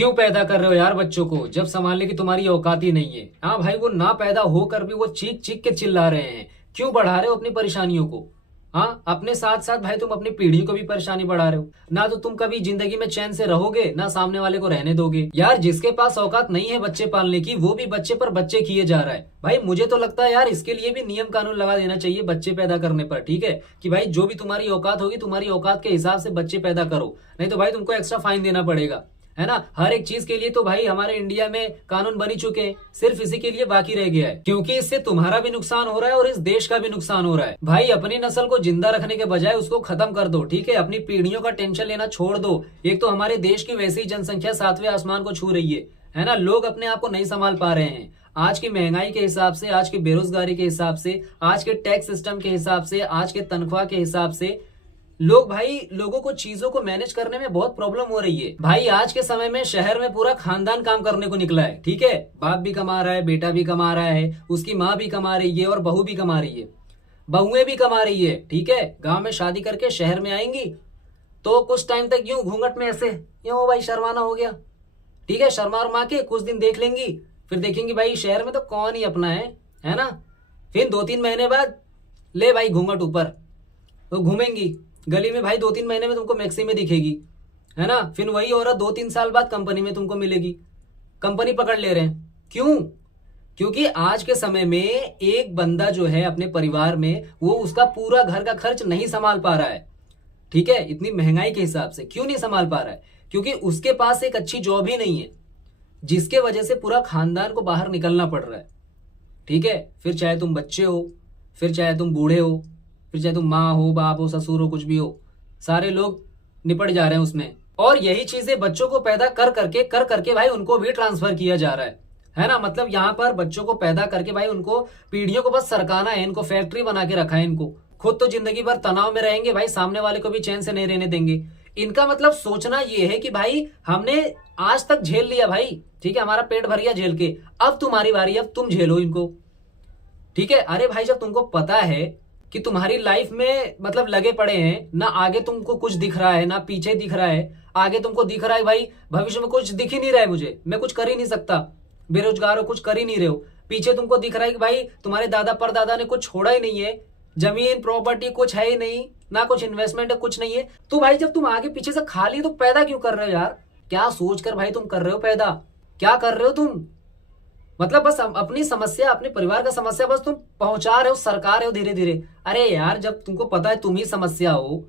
क्यों पैदा कर रहे हो यार बच्चों को, जब संभालने की तुम्हारी औकात ही नहीं है। हाँ भाई, वो ना पैदा होकर भी वो चीख चीख के चिल्ला रहे हैं। क्यों बढ़ा रहे हो अपनी परेशानियों को? हाँ, अपने साथ साथ भाई तुम अपनी पीढ़ी को भी परेशानी बढ़ा रहे हो। ना तो तुम कभी जिंदगी में चैन से रहोगे, ना सामने वाले को रहने दोगे। यार जिसके पास औकात नहीं है बच्चे पालने की, वो भी बच्चे पर बच्चे किए जा रहा है। भाई मुझे तो लगता है यार इसके लिए भी नियम कानून लगा देना चाहिए बच्चे पैदा करने पर, ठीक है? कि भाई जो भी तुम्हारी औकात होगी, तुम्हारी औकात के हिसाब से बच्चे पैदा करो, नहीं तो भाई तुमको एक्स्ट्रा फाइन देना पड़ेगा, है ना? हर एक चीज के लिए तो भाई हमारे इंडिया में कानून बनी चुके हैं, सिर्फ इसी के लिए बाकी रह गया है, क्योंकि इससे तुम्हारा भी नुकसान हो रहा है और इस देश का भी नुकसान हो रहा है। भाई अपनी नस्ल को जिंदा रखने के बजाय उसको खत्म कर दो, ठीक है? अपनी पीढ़ियों का टेंशन लेना छोड़ दो। एक तो हमारे देश की वैसी जनसंख्या 7वें आसमान को छू रही है ना? लोग अपने आप को नहीं संभाल पा रहे हैं। आज की महंगाई के हिसाब से, आज की बेरोजगारी के हिसाब से, आज के टैक्स सिस्टम के हिसाब से, आज के तनख्वाह के हिसाब से लोगों को चीजों को मैनेज करने में बहुत प्रॉब्लम हो रही है। भाई आज के समय में शहर में पूरा खानदान काम करने को निकला है, ठीक है? बाप भी कमा रहा है, बेटा भी कमा रहा है, उसकी माँ भी कमा रही है और बहू भी कमा रही है, बहुएं भी कमा रही है, ठीक है? गांव में शादी करके शहर में आएंगी तो कुछ टाइम तक यूं घूंघट में ऐसे यूं भाई शर्माना हो गया, ठीक है? शर्मा उर्मा के कुछ दिन देख लेंगी, फिर देखेंगी भाई शहर में तो कौन ही अपना है ना? फिर 2-3 महीने बाद ले भाई घूंघट ऊपर, तो घूमेंगी गली में भाई, 2-3 महीने में तुमको मैक्सी में दिखेगी, है ना? फिर वही औरत 2-3 साल बाद कंपनी में तुमको मिलेगी। कंपनी पकड़ ले रहे हैं, क्यों? क्योंकि आज के समय में एक बंदा जो है अपने परिवार में, वो उसका पूरा घर का खर्च नहीं संभाल पा रहा है, ठीक है? इतनी महंगाई के हिसाब से क्यों नहीं संभाल पा रहा है? क्योंकि उसके पास एक अच्छी जॉब ही नहीं है, जिसके वजह से पूरा खानदान को बाहर निकलना पड़ रहा है, ठीक है? फिर चाहे तुम बच्चे हो, फिर चाहे तुम बूढ़े हो, फिर चाहे तुम माँ हो, बाप हो, ससुर हो, कुछ भी हो, सारे लोग निपट जा रहे हैं उसमें। और यही चीजें बच्चों को पैदा कर करके भाई उनको भी ट्रांसफर किया जा रहा है ना? मतलब यहाँ पर बच्चों को पैदा करके भाई उनको पीढ़ियों को बस सरकाना है, इनको फैक्ट्री बना के रखा है इनको। खुद तो जिंदगी भर तनाव में रहेंगे भाई, सामने वाले को भी चैन से नहीं रहने देंगे। इनका मतलब सोचना ये है कि भाई हमने आज तक झेल लिया भाई, ठीक है? हमारा पेट भर गया झेल के, अब तुम्हारी बारी, अब तुम झेलो इनको, ठीक है? अरे भाई जब तुमको पता है कि तुम्हारी लाइफ में मतलब लगे पड़े हैं ना, आगे तुमको कुछ दिख रहा है ना पीछे दिख रहा है, आगे तुमको दिख रहा है भाई भविष्य में कुछ दिख ही नहीं रहा है, मुझे मैं कुछ कर ही नहीं सकता, बेरोजगार हो, कुछ कर ही नहीं रहे हो। पीछे तुमको दिख रहा है कि भाई तुम्हारे दादा परदादा ने कुछ छोड़ा ही नहीं है, जमीन प्रॉपर्टी कुछ है ही नहीं, ना कुछ इन्वेस्टमेंट है, कुछ नहीं है। तो भाई जब तुम आगे पीछे से खाली, तो पैदा क्यों कर रहे हो यार? क्या सोच कर भाई तुम कर रहे हो पैदा? क्या कर रहे हो तुम? मतलब बस अपनी समस्या, अपने परिवार का समस्या बस तुम पहुंचा रहे हो, सरका रहे हो धीरे धीरे। अरे यार जब तुमको पता है तुम ही समस्या हो,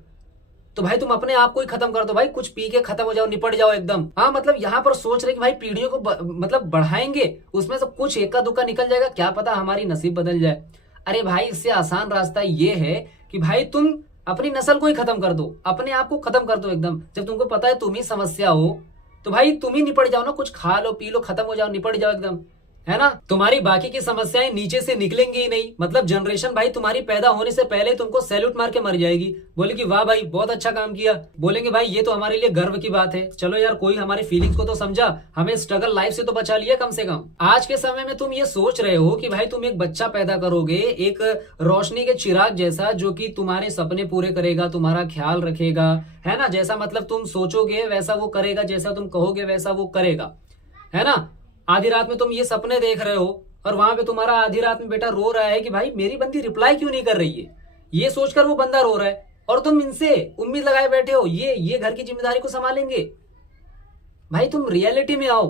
तो भाई तुम अपने आप को ही खत्म कर दो भाई, कुछ पी के खत्म हो जाओ, निपट जाओ एकदम। हाँ मतलब यहाँ पर सोच रहे कि भाई पीढ़ियों को मतलब बढ़ाएंगे, उसमें से कुछ एका दुक्का निकल जाएगा, क्या पता हमारी नसीब बदल जाए। अरे भाई इससे आसान रास्ता ये है कि भाई तुम अपनी नस्ल को ही खत्म कर दो, अपने आप को खत्म कर दो एकदम। जब तुमको पता है तुम ही समस्या हो, तो भाई तुम ही निपट जाओ ना, कुछ खा लो पी लो, खत्म हो जाओ, निपट जाओ एकदम, है ना? तुम्हारी बाकी की समस्याएं नीचे से निकलेंगी ही नहीं। मतलब जनरेशन भाई तुम्हारी पैदा होने से पहले तुमको सैल्यूट मार के मर जाएगी, बोले कि वाह भाई बहुत अच्छा काम किया, बोलेंगे भाई ये तो हमारे लिए गर्व की बात है। चलो यार कोई हमारी फीलिंग्स को तो समझा, हमें स्ट्रगल लाइफ से तो बचा लिया कम से कम। आज के समय में तुम ये सोच रहे हो कि भाई तुम एक बच्चा पैदा करोगे, एक रोशनी के चिराग जैसा, जो कि तुम्हारे सपने पूरे करेगा, तुम्हारा ख्याल रखेगा, है ना? जैसा मतलब तुम सोचोगे वैसा वो करेगा, जैसा तुम कहोगे वैसा वो करेगा, है ना? आधी रात में तुम ये सपने देख रहे हो और वहां पे तुम्हारा आधी रात में बेटा रो रहा है कि भाई मेरी बंदी रिप्लाई क्यों नहीं कर रही है, ये सोचकर वो बंदा रो रहा है, और तुम इनसे उम्मीद लगाए बैठे हो ये घर की जिम्मेदारी को संभालेंगे। भाई तुम रियलिटी में आओ,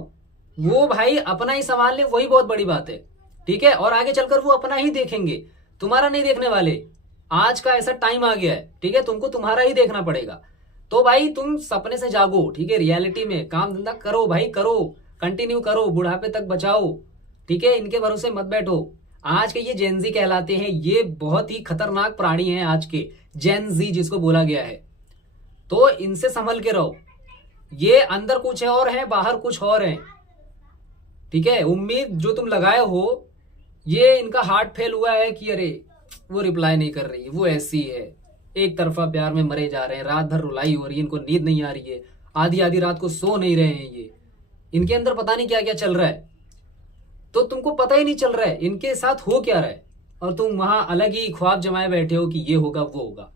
वो भाई अपना ही संभाल ले, वही बहुत बड़ी बात है, ठीक है? और आगे चलकर वो अपना ही देखेंगे, तुम्हारा नहीं देखने वाले। आज का ऐसा टाइम आ गया है, ठीक है? तुमको तुम्हारा ही देखना पड़ेगा। तो भाई तुम सपने से जागो, ठीक है? रियलिटी में काम धंधा करो भाई, करो, कंटिन्यू करो, बुढ़ापे तक बचाओ, ठीक है? इनके भरोसे मत बैठो। आज के ये जेनजी कहलाते हैं, ये बहुत ही खतरनाक प्राणी हैं आज के, जेनजी जिसको बोला गया है। तो इनसे संभल के रहो, ये अंदर कुछ है और है, बाहर कुछ और है, ठीक है? उम्मीद जो तुम लगाए हो, ये इनका हार्ट फेल हुआ है कि अरे वो रिप्लाई नहीं कर रही है, वो ऐसी है, एक तरफा प्यार में मरे जा रहे हैं, रात भर रुलाई हो रही है, इनको नींद नहीं आ रही है, आधी आधी रात को सो नहीं रहे हैं, ये इनके अंदर पता नहीं क्या क्या चल रहा है, तो तुमको पता ही नहीं चल रहा है इनके साथ हो क्या रहा है, और तुम वहां अलग ही ख्वाब जमाए बैठे हो कि ये होगा वो होगा।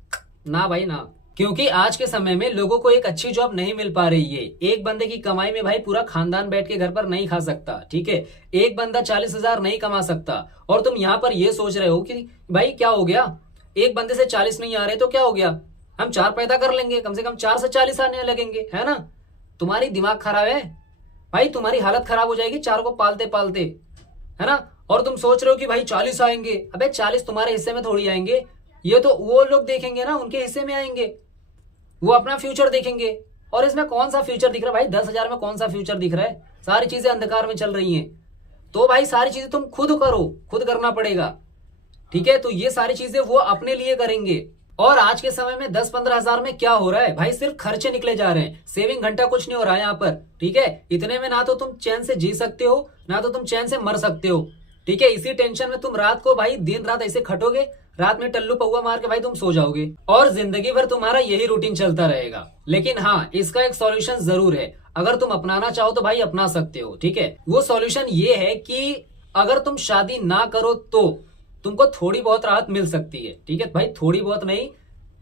ना भाई ना। क्योंकि आज के समय में लोगों को एक अच्छी जॉब नहीं मिल पा रही है। एक बंदे की कमाई में भाई पूरा खानदान बैठ के घर पर नहीं खा सकता, ठीक है। एक बंदा 40,000 नहीं कमा सकता, और तुम यहाँ पर ये सोच रहे हो कि भाई क्या हो गया, एक बंदे से 40 नहीं आ रहे तो क्या हो गया, हम 4 पैदा कर लेंगे, कम से कम 4 से 40 आने लगेंगे, है ना। तुम्हारी दिमाग खराब है भाई, तुम्हारी हालत खराब हो जाएगी 4 को पालते पालते, है ना। और तुम सोच रहे हो कि भाई 40 आएंगे, अबे 40 तुम्हारे हिस्से में थोड़ी आएंगे, ये तो वो लोग देखेंगे ना, उनके हिस्से में आएंगे, वो अपना फ्यूचर देखेंगे। और इसमें कौन सा फ्यूचर दिख रहा है भाई, 10,000 में कौन सा फ्यूचर दिख रहा है, सारी चीजें अंधकार में चल रही हैं। तो भाई सारी चीजें तुम खुद करो, खुद करना पड़ेगा, ठीक है। तो ये सारी चीजें वो अपने लिए करेंगे। और आज के समय में 10-15 हजार में क्या हो रहा है भाई, सिर्फ खर्चे निकले जा रहे हैं, सेविंग घंटा कुछ नहीं हो रहा है यहाँ पर, ठीक है। इतने में ना तो तुम चैन से जी सकते हो, ना तो तुम चैन से मर सकते हो, ठीक है। इसी टेंशन में तुम रात को भाई दिन रात ऐसे खटोगे, रात में टल्लू पौआ मार के भाई तुम सो जाओगे, और जिंदगी भर तुम्हारा यही रूटीन चलता रहेगा। लेकिन हाँ, इसका एक सॉल्यूशन जरूर है, अगर तुम अपनाना चाहो तो भाई अपना सकते हो, ठीक है। वो सॉल्यूशन ये है कि अगर तुम शादी ना करो तो तुमको थोड़ी बहुत राहत मिल सकती है, ठीक है भाई, थोड़ी बहुत नहीं,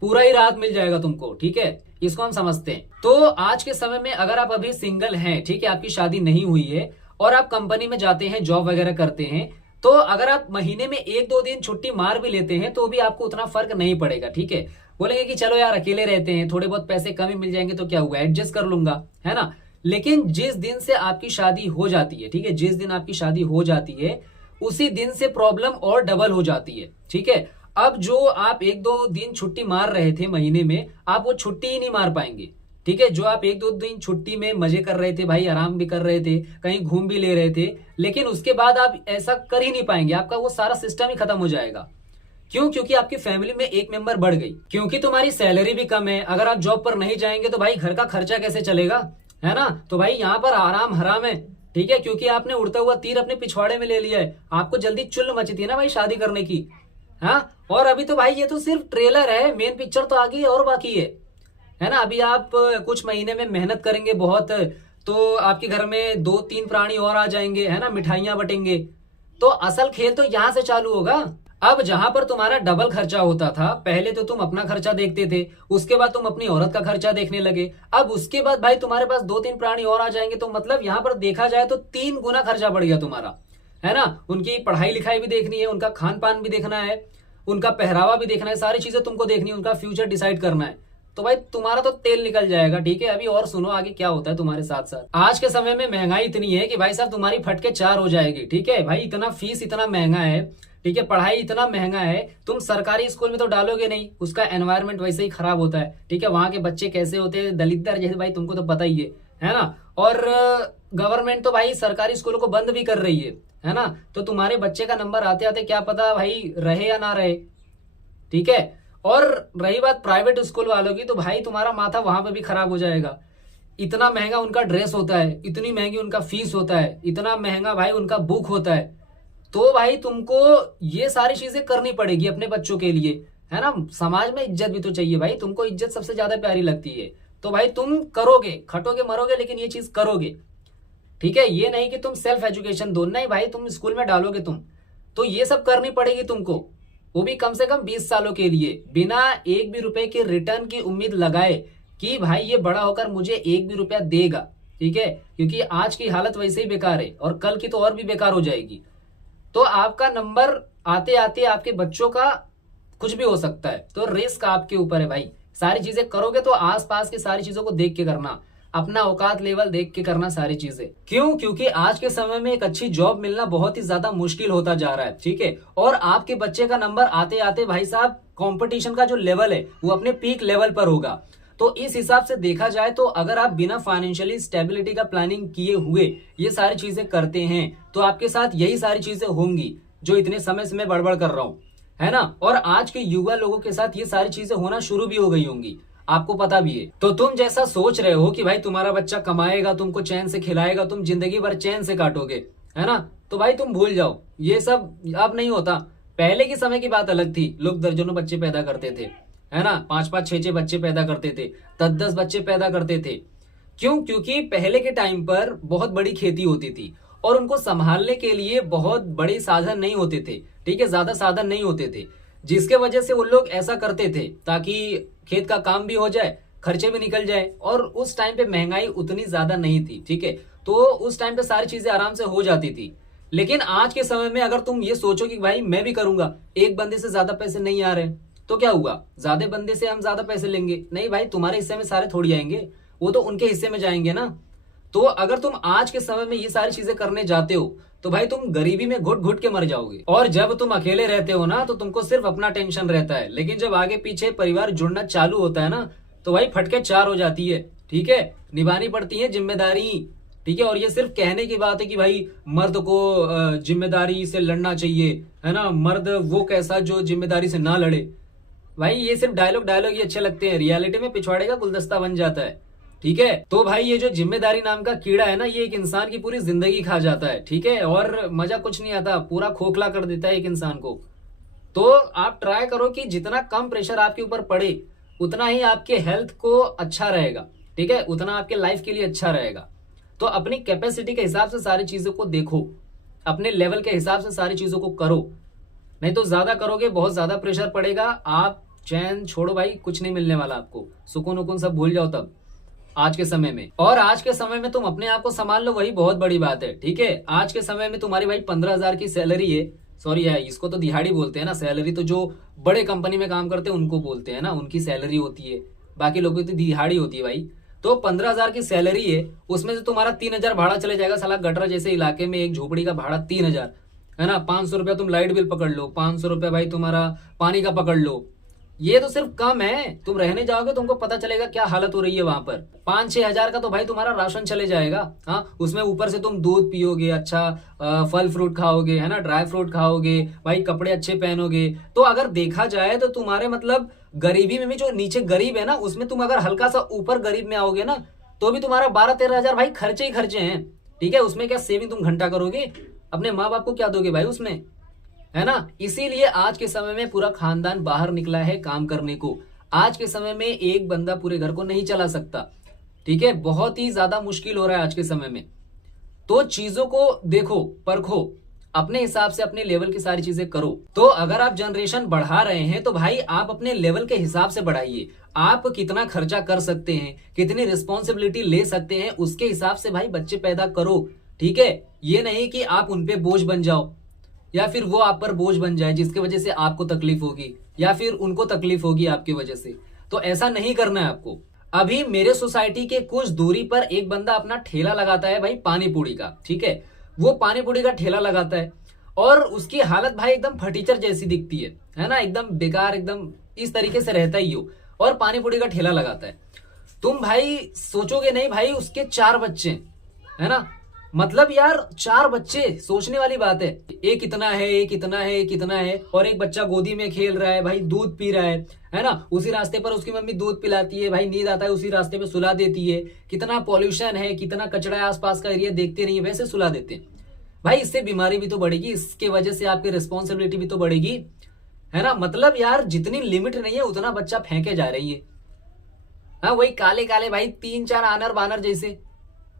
पूरा ही राहत मिल जाएगा तुमको, ठीक है। इसको हम समझते हैं। तो आज के समय में अगर आप अभी सिंगल हैं, ठीक है, आपकी शादी नहीं हुई है और आप कंपनी में जाते हैं, जॉब वगैरह करते हैं, तो अगर आप महीने में 1-2 दिन छुट्टी मार भी लेते हैं तो भी आपको उतना फर्क नहीं पड़ेगा, ठीक है। बोलेंगे कि चलो यार अकेले रहते हैं, थोड़े बहुत पैसे कम ही मिल जाएंगे तो क्या हुआ, एडजस्ट कर लूंगा, है ना। लेकिन जिस दिन से आपकी शादी हो जाती है, ठीक है, जिस दिन आपकी शादी हो जाती है उसी दिन से प्रॉब्लम और डबल हो जाती है, ठीक है। अब जो आप 1-2 दिन छुट्टी मार रहे थे महीने में, आप वो छुट्टी ही नहीं मार पाएंगे, ठीक है। जो आप 1-2 दिन छुट्टी में मजे कर रहे थे भाई, आराम भी कर रहे थे, कहीं घूम भी ले रहे थे, लेकिन उसके बाद आप ऐसा कर ही नहीं पाएंगे, आपका वो सारा सिस्टम ही खत्म हो जाएगा। क्यों? क्योंकि आपकी फैमिली में एक मेंबर बढ़ गई, क्योंकि तुम्हारी सैलरी भी कम है। अगर आप जॉब पर नहीं जाएंगे तो भाई घर का खर्चा कैसे चलेगा, है ना। तो भाई यहाँ पर आराम हराम है, ठीक है, क्योंकि आपने उड़ता हुआ तीर अपने पिछवाड़े में ले लिया है। आपको जल्दी चुल्ल मची थी ना भाई शादी करने की, हाँ। और अभी तो भाई ये तो सिर्फ ट्रेलर है, मेन पिक्चर तो आगे और बाकी है ना। अभी आप कुछ महीने में मेहनत करेंगे बहुत, तो आपके घर में 2-3 प्राणी और आ जाएंगे, है ना, मिठाइयां बटेंगे। तो असल खेल तो यहाँ से चालू होगा। अब जहां पर तुम्हारा डबल खर्चा होता था, पहले तो तुम अपना खर्चा देखते थे, उसके बाद तुम अपनी औरत का खर्चा देखने लगे, अब उसके बाद भाई तुम्हारे पास 2-3 प्राणी और आ जाएंगे, तो मतलब यहाँ पर देखा जाए तो 3 गुना खर्चा बढ़ गया तुम्हारा, है ना। उनकी पढ़ाई लिखाई भी देखनी है, उनका खान पान भी देखना है, उनका पहरावा भी देखना है, सारी चीजें तुमको देखनी है, उनका फ्यूचर डिसाइड करना है। तो भाई तुम्हारा तो तेल निकल जाएगा, ठीक है। अभी और सुनो आगे क्या होता है तुम्हारे साथ साथ। आज के समय में महंगाई इतनी है कि भाई साहब तुम्हारी फटके 4 हो जाएगी, ठीक है भाई। इतना फीस इतना महंगा है, ठीक है, पढ़ाई इतना महंगा है। तुम सरकारी स्कूल में तो डालोगे नहीं, उसका एनवायरमेंट वैसे ही खराब होता है, ठीक है। वहां के बच्चे कैसे होते हैं, दलितर जैसे, भाई तुमको तो पता ही है ना। और गवर्नमेंट तो भाई सरकारी स्कूलों को बंद भी कर रही है ना। तो तुम्हारे बच्चे का नंबर आते आते क्या पता भाई रहे या ना रहे, ठीक है। और रही बात प्राइवेट स्कूल वालों की, तो भाई तुम्हारा माथा वहां पे भी खराब हो जाएगा। इतना महंगा उनका ड्रेस होता है, इतनी महंगी उनका फीस होता है, इतना महंगा भाई उनका बुक होता है। तो भाई तुमको ये सारी चीजें करनी पड़ेगी अपने बच्चों के लिए, है ना। समाज में इज्जत भी तो चाहिए भाई, तुमको इज्जत सबसे ज्यादा प्यारी लगती है। तो भाई तुम करोगे, खटोगे मरोगे, लेकिन ये चीज करोगे, ठीक है। ये नहीं कि तुम सेल्फ एजुकेशन दो, नहीं भाई, तुम स्कूल में डालोगे तुम, तो ये सब करनी पड़ेगी तुमको, वो भी कम से कम 20 सालों के लिए, बिना एक भी रुपए के रिटर्न की उम्मीद लगाए कि भाई ये बड़ा होकर मुझे एक भी रुपया देगा, ठीक है। क्योंकि आज की हालत वैसे ही बेकार है और कल की तो और भी बेकार हो जाएगी। तो आपका नंबर आते आते आपके बच्चों का कुछ भी हो सकता है, तो रिस्क आपके ऊपर है भाई। सारी चीजें करोगे तो आसपास की सारी चीजों को देख के करना, अपना औकात लेवल देख के करना सारी चीजें। क्यों? क्योंकि आज के समय में एक अच्छी जॉब मिलना बहुत ही ज्यादा मुश्किल होता जा रहा है, ठीक है। और आपके बच्चे का नंबर आते आते भाई साहब कंपटीशन का जो लेवल है वो अपने पीक लेवल पर होगा। तो इस हिसाब से देखा जाए तो अगर आप बिना फाइनेंशियली स्टेबिलिटी का प्लानिंग किए हुए ये सारी चीजें करते हैं तो आपके साथ यही सारी चीजें होंगी जो इतने समय से मैं बड़बड़ कर रहा हूं, है ना। और आज के युवा लोगों के साथ ये सारी चीजें होना शुरू भी हो गई होंगी, आपको पता भी है। तो तुम जैसा सोच रहे हो कि भाई तुम्हारा बच्चा कमाएगा, तुमको चैन से खिलाएगा, तुम जिंदगी भर चैन से काटोगे, है ना, तो भाई तुम भूल जाओ, ये सब अब नहीं होता। पहले के समय की बात अलग थी, लोग दर्जनों बच्चे पैदा करते थे, है ना, 5-5, 6-6 बच्चे पैदा करते थे, 10-10 बच्चे पैदा करते थे। क्यों? क्योंकि पहले के टाइम पर बहुत बड़ी खेती होती थी और उनको संभालने के लिए बहुत बड़े साधन नहीं होते थे, ठीक है, ज्यादा साधन नहीं होते थे। जिसके वजह से वो लोग ऐसा करते थे ताकि खेत का काम भी हो जाए, खर्चे भी निकल जाए। और उस टाइम पे महंगाई उतनी ज्यादा नहीं थी, ठीक है, तो उस टाइम पे सारी चीजें आराम से हो जाती थी। लेकिन आज के समय में अगर तुम ये सोचो कि भाई मैं भी करूंगा, एक बंदे से ज्यादा पैसे नहीं आ रहे, तो क्या हुआ, ज्यादा बंदे से हम ज्यादा पैसे लेंगे? नहीं भाई, तुम्हारे हिस्से में सारे थोड़ी आएंगे, वो तो उनके हिस्से में जाएंगे ना। तो अगर तुम आज के समय में ये सारी चीजें करने जाते हो तो भाई तुम गरीबी में घुट घुट के मर जाओगे। और जब तुम अकेले रहते हो ना तो तुमको सिर्फ अपना टेंशन रहता है, लेकिन जब आगे पीछे परिवार जुड़ना चालू होता है ना तो भाई फटके चार हो जाती है, ठीक है, निभानी पड़ती है जिम्मेदारी, ठीक है। और ये सिर्फ कहने की बात है कि भाई मर्द को जिम्मेदारी से लड़ना चाहिए, है ना, मर्द वो कैसा जो जिम्मेदारी से ना लड़े। भाई ये सिर्फ डायलॉग डायलॉग ही अच्छे लगते हैं, रियलिटी में पिछवाड़े का गुलदस्ता बन जाता है, ठीक है। तो भाई ये जो जिम्मेदारी नाम का कीड़ा है ना, ये एक इंसान की पूरी जिंदगी खा जाता है, ठीक है, और मजा कुछ नहीं आता, पूरा खोखला कर देता है एक इंसान को। तो आप ट्राई करो कि जितना कम प्रेशर आपके ऊपर पड़े उतना ही आपके हेल्थ को अच्छा रहेगा, ठीक है, उतना आपके लाइफ के लिए अच्छा रहेगा। तो अपनी कैपेसिटी के हिसाब से सारी चीजों को देखो, अपने लेवल के हिसाब से सारी चीजों को करो, नहीं तो ज्यादा करोगे बहुत ज्यादा प्रेशर पड़ेगा, आप चैन छोड़ो भाई, कुछ नहीं मिलने वाला आपको, सुकून उकून सब भूल जाओ तब आज के समय में। और आज के समय में तुम अपने आप को संभाल लो, वही बहुत बड़ी बात है, ठीक है। आज के समय में तुम्हारी भाई 15,000 की सैलरी है, सॉरी है, इसको तो दिहाड़ी बोलते हैं ना, सैलरी तो जो बड़े कंपनी में काम करते हैं उनको बोलते हैं ना, उनकी सैलरी होती है, बाकी लोगों की तो दिहाड़ी होती है भाई। तो 15,000 की सैलरी है, उसमें से तुम्हारा 3,000 भाड़ा चले जाएगा, साला गटर जैसे इलाके में एक झोपड़ी का भाड़ा 3,000, है ना, 500 रुपया तुम लाइट बिल पकड़ लो, 500 रुपया भाई तुम्हारा पानी का पकड़ लो, ये तो सिर्फ कम है। तुम रहने जाओगे तुमको पता चलेगा क्या हालत हो रही है वहां पर। 5-6 हजार का तो भाई तुम्हारा राशन चले जाएगा, हाँ, उसमें ऊपर से तुम दूध पियोगे, अच्छा फल फ्रूट खाओगे, है ना, ड्राई फ्रूट खाओगे, भाई कपड़े अच्छे पहनोगे। तो अगर देखा जाए तो तुम्हारे मतलब गरीबी में भी जो नीचे गरीब है ना, उसमें तुम अगर हल्का सा ऊपर गरीब में आओगे ना तो भी तुम्हारा 12-13 हजार भाई खर्चे ही खर्चे हैं, ठीक है। उसमें क्या सेविंग तुम घंटा करोगे, अपने माँ बाप को क्या दोगे भाई उसमें, है ना। इसीलिए आज के समय में पूरा खानदान बाहर निकला है काम करने को। आज के समय में एक बंदा पूरे घर को नहीं चला सकता, ठीक है, बहुत ही ज्यादा मुश्किल हो रहा है आज के समय में। तो चीजों को देखो, परखो, अपने हिसाब से अपने लेवल की सारी चीजें करो। तो अगर आप जनरेशन बढ़ा रहे हैं तो भाई आप अपने लेवल के हिसाब से बढ़ाइए, आप कितना खर्चा कर सकते हैं, कितनी रिस्पॉन्सिबिलिटी ले सकते हैं, उसके हिसाब से भाई बच्चे पैदा करो, ठीक है। ये नहीं कि आप उनपे बोझ बन जाओ या फिर वो आप पर बोझ बन जाए जिसकी वजह से आपको तकलीफ होगी या फिर उनको तकलीफ होगी आपकी वजह से। तो ऐसा नहीं करना है आपको। अभी मेरे सोसाइटी के कुछ दूरी पर एक बंदा अपना ठेला लगाता है भाई पानी पूरी का, ठीक है, वो पानी पूरी का ठेला लगाता है और उसकी हालत भाई एकदम फटीचर जैसी दिखती है ना, एकदम बेकार, एकदम इस तरीके से रहता ही हो, और पानी पूरी का ठेला लगाता है। तुम भाई सोचोगे नहीं भाई उसके 4 बच्चे, है ना, मतलब यार 4 बच्चे, सोचने वाली बात है। एक इतना है, एक इतना है, एक इतना है, और एक बच्चा गोदी में खेल रहा है भाई, दूध पी रहा है ना, उसी रास्ते पर उसकी मम्मी दूध पिलाती है भाई, नींद आता है उसी रास्ते पे सुला देती है। कितना पॉल्यूशन है, कितना कचरा है आसपास का एरिया, देखते नहीं है वैसे सुला देते हैं भाई। इससे बीमारी भी तो बढ़ेगी, इसके वजह से आपकी रिस्पॉन्सिबिलिटी भी तो बढ़ेगी, है ना। मतलब यार जितनी लिमिट नहीं है उतना बच्चा फेंके जा रही है। हाँ, वही काले काले भाई 3-4 आनर बानर जैसे।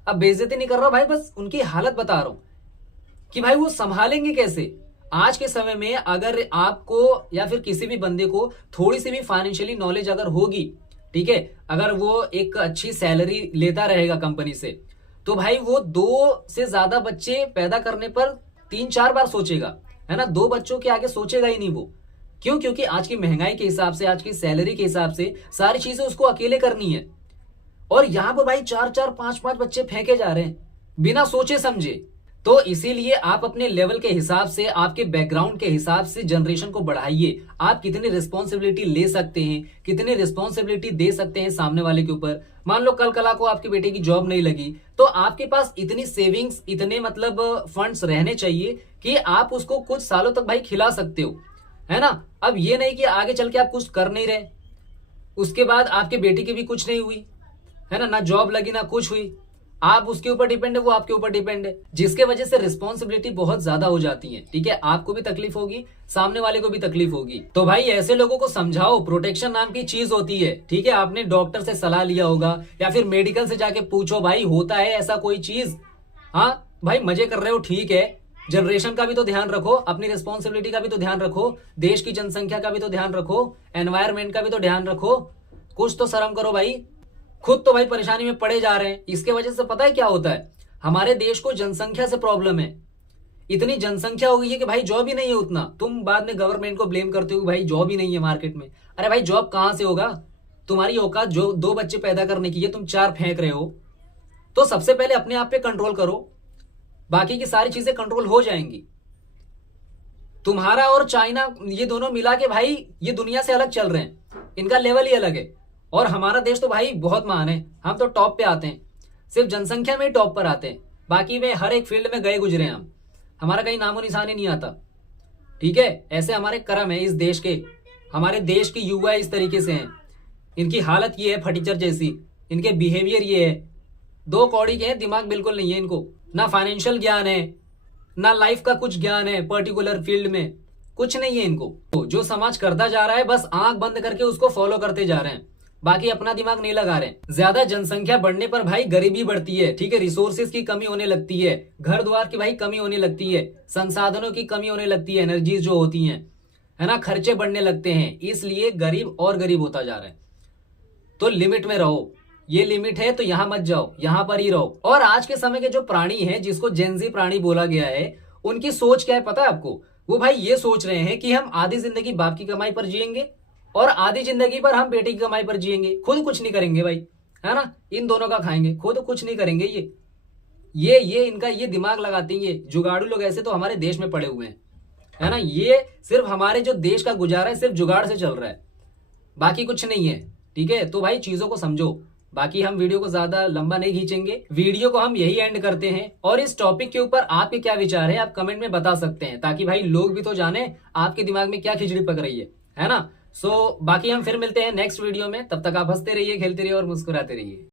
अब बेइज्जती नहीं कर रहा भाई, बस उनकी हालत बता रहा हूं कि भाई वो संभालेंगे कैसे। आज के समय में अगर आपको या फिर किसी भी बंदे को थोड़ी सी भी फाइनेंशियली नॉलेज अगर होगी, ठीक है, अगर वो एक अच्छी सैलरी लेता रहेगा कंपनी से, तो भाई वो 2 से ज्यादा बच्चे पैदा करने पर 3-4 बार सोचेगा, है ना। 2 बच्चों के आगे सोचेगा ही नहीं वो। क्यों? क्योंकि आज की महंगाई के हिसाब से, आज की सैलरी के हिसाब से सारी चीजें उसको अकेले करनी है। और यहां पर भाई 4-4, 5-5 बच्चे फेंके जा रहे हैं बिना सोचे समझे। तो इसीलिए आप अपने लेवल के हिसाब से, आपके बैकग्राउंड के हिसाब से जनरेशन को बढ़ाइए। आप कितनी रिस्पॉन्सिबिलिटी ले सकते हैं, कितनी रिस्पॉन्सिबिलिटी दे सकते हैं सामने वाले के ऊपर। मान लो कल कला को आपके बेटे की जॉब नहीं लगी तो आपके पास इतनी सेविंग्स, इतने मतलब फंड्स रहने चाहिए कि आप उसको कुछ सालों तक भाई खिला सकते हो, है ना। अब ये नहीं कि आगे चल के आप कुछ कर नहीं रहे, उसके बाद आपके बेटे की भी कुछ नहीं हुई, है ना जॉब लगी ना कुछ हुई, आप उसके ऊपर डिपेंड है, वो आपके ऊपर डिपेंड है, जिसके वजह से रिस्पॉन्सिबिलिटी बहुत ज्यादा हो जाती है, ठीक है। आपको भी तकलीफ होगी, सामने वाले को भी तकलीफ होगी। तो भाई ऐसे लोगों को समझाओ, प्रोटेक्शन नाम की चीज होती है, ठीक है। आपने डॉक्टर से सलाह लिया होगा या फिर मेडिकल से जाके पूछो भाई होता है ऐसा कोई चीज। हाँ भाई मजे कर रहे हो ठीक है, जनरेशन का भी तो ध्यान रखो, अपनी रिस्पॉन्सिबिलिटी का भी तो ध्यान रखो, देश की जनसंख्या का भी तो ध्यान रखो, एनवायरमेंट का भी तो ध्यान रखो। कुछ तो शर्म करो भाई। खुद तो भाई परेशानी में पड़े जा रहे हैं। इसके वजह से पता है क्या होता है, हमारे देश को जनसंख्या से प्रॉब्लम है। इतनी जनसंख्या हो गई है कि भाई जॉब ही नहीं है उतना। तुम बाद में गवर्नमेंट को ब्लेम करते हो कि भाई जॉब ही नहीं है मार्केट में। अरे भाई जॉब कहां से होगा? तुम्हारी औकात जो 2 बच्चे पैदा करने की है, तुम 4 फेंक रहे हो। तो सबसे पहले अपने आप पे कंट्रोल करो, बाकी की सारी चीजें कंट्रोल हो जाएंगी। तुम्हारा और चाइना ये दोनों मिला के भाई ये दुनिया से अलग चल रहे हैं, इनका लेवल ही अलग है। और हमारा देश तो भाई बहुत महान है, हम तो टॉप पे आते हैं, सिर्फ जनसंख्या में ही टॉप पर आते हैं, बाकी में हर एक फील्ड में गए गुजरे हैं हम, हमारा कहीं नामो निशान ही नहीं आता। ठीक है, ऐसे हमारे कर्म है इस देश के। हमारे देश की युवा इस तरीके से हैं, इनकी हालत ये है फटीचर जैसी, इनके बिहेवियर ये है। 2 कौड़ी के हैं, दिमाग बिल्कुल नहीं है इनको, ना फाइनेंशियल ज्ञान है, ना लाइफ का कुछ ज्ञान है, पर्टिकुलर फील्ड में कुछ नहीं है इनको। तो जो समाज करता जा रहा है बस आंख बंद करके उसको फॉलो करते जा रहे हैं, बाकी अपना दिमाग नहीं लगा रहे। ज्यादा जनसंख्या बढ़ने पर भाई गरीबी बढ़ती है, ठीक है, रिसोर्सेज की कमी होने लगती है, घर द्वार की भाई कमी होने लगती है, संसाधनों की कमी होने लगती है, एनर्जीज जो होती हैं, है ना, खर्चे बढ़ने लगते हैं, इसलिए गरीब और गरीब होता जा रहा है। तो लिमिट में रहो, ये लिमिट है तो यहां मत जाओ, यहां पर ही रहो। और आज के समय के जो प्राणी हैं, जिसको जेनजी प्राणी बोला गया है, उनकी सोच क्या है पता है आपको? वो भाई ये सोच रहे हैं कि हम आधी जिंदगी बाप की कमाई पर जिएंगे और आधी जिंदगी पर हम बेटे की कमाई पर जिएंगे, खुद कुछ नहीं करेंगे भाई, है ना, इन दोनों का खाएंगे, खुद कुछ नहीं करेंगे। ये इनका ये दिमाग लगाते हैं, ये जुगाड़ू लोग ऐसे तो हमारे देश में पड़े हुए हैं, है ना। ये सिर्फ हमारे जो देश का गुजारा है सिर्फ जुगाड़ से चल रहा है, बाकी कुछ नहीं है। ठीक है, तो भाई चीजों को समझो। बाकी हम वीडियो को ज्यादा लंबा नहीं खींचेंगे, वीडियो को हम यही एंड करते हैं। और इस टॉपिक के ऊपर आपके क्या विचार है आप कमेंट में बता सकते हैं, ताकि भाई लोग भी तो जाने आपके दिमाग में क्या खिचड़ी पक रही है ना। बाकी हम फिर मिलते हैं नेक्स्ट वीडियो में, तब तक आप हंसते रहिए, खेलते रहिए और मुस्कुराते रहिए।